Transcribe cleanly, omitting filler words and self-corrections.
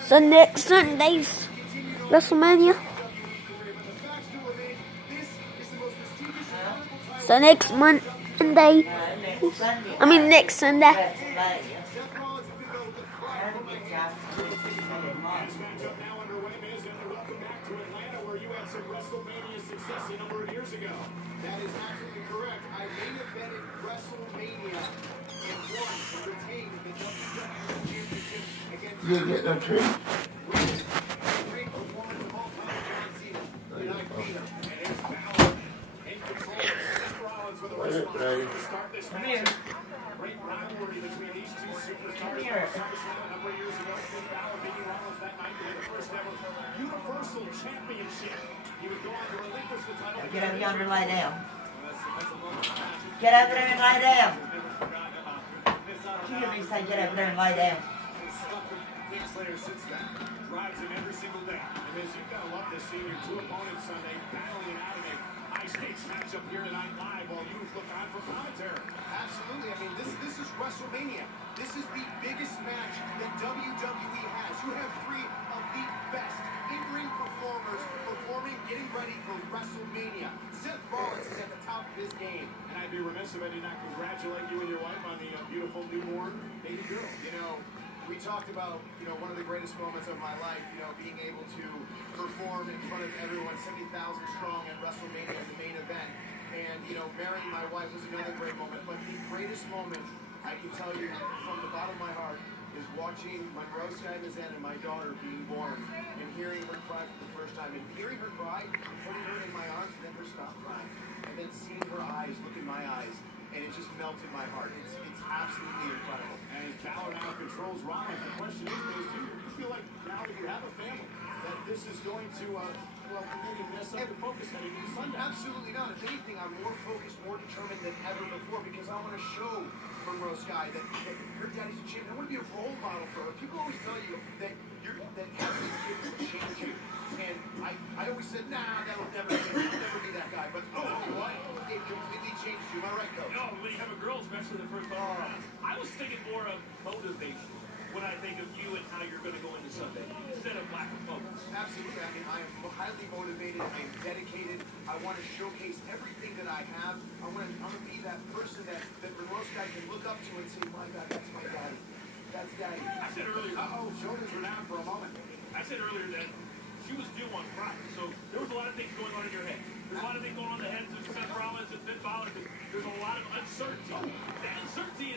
So next Sunday's WrestleMania. So next Monday. I mean next Sunday. WrestleMania success a number of years ago. That is absolutely correct. I main evented WrestleMania and won to retain the WWE Championship against You get no treat. great performance of all time, John Cena. And I beat him. And here's Balor in control. Seth Rollins with a response to start this match. Great rivalry between these two superstars. SummerSlam a number of years ago. Finn Balor beating Rollins that night to win the first ever Universal Championship. He would go on to relinquish the title. Get over yonder and lie down. Get over there and lie down. You hear me say get over there and lie down. Slater since then drives him every single day. And as you've got to love to see your two opponents Sunday battling it out in a high-stakes matchup here tonight live while you look on for commentary. Absolutely. I mean, this is WrestleMania. This is the biggest match that WWE has. You have three of the best in-ring performers getting ready for WrestleMania. Seth Rollins is at the top of his game. And I'd be remiss if I did not congratulate you and your wife on the beautiful newborn baby girl. You know, we talked about, one of the greatest moments of my life, being able to perform in front of everyone, 70,000 strong at WrestleMania in the main event. And, marrying my wife was another great moment. But the greatest moment, I can tell you from the bottom of my heart, is watching Monroe Skymazen and my daughter being born and hearing her cry for the first time. And hearing her cry, putting her in my arms, and then her stop crying. And then seeing her eyes look in my eyes. And it just melted my heart. It's absolutely incredible. And as Balor now controls Rollins, the question is, do you feel like now that you have a family, that this is going to, maybe mess up the focus heading into Sunday? Absolutely not. If anything, I'm more focused, more determined than ever before because I want to show Monroe Sky that her daddy's a champion. I want to be a role model for her. People always tell you that having kids will change you. And I always said, nah, that'll never be that guy. But it completely changed you. Am I right, Coach? No, when you have a girl, especially the first time. I was thinking more of motivation when I think of you and how you're going to go into Sunday, instead of lack of focus. Absolutely. I mean, I am highly motivated. I am dedicated. I want to showcase everything that I have. I want to be that person that Monroe Sky can look up to and say, my God, that's my daddy. That's daddy. I said earlier, shoulders were down for a moment. I said earlier that she was due on Friday, so there was a lot of things going on in your head. There's a lot of things going on in the heads of Seth Rollins and Finn Balor. There's a lot of uncertainty. That uncertainty is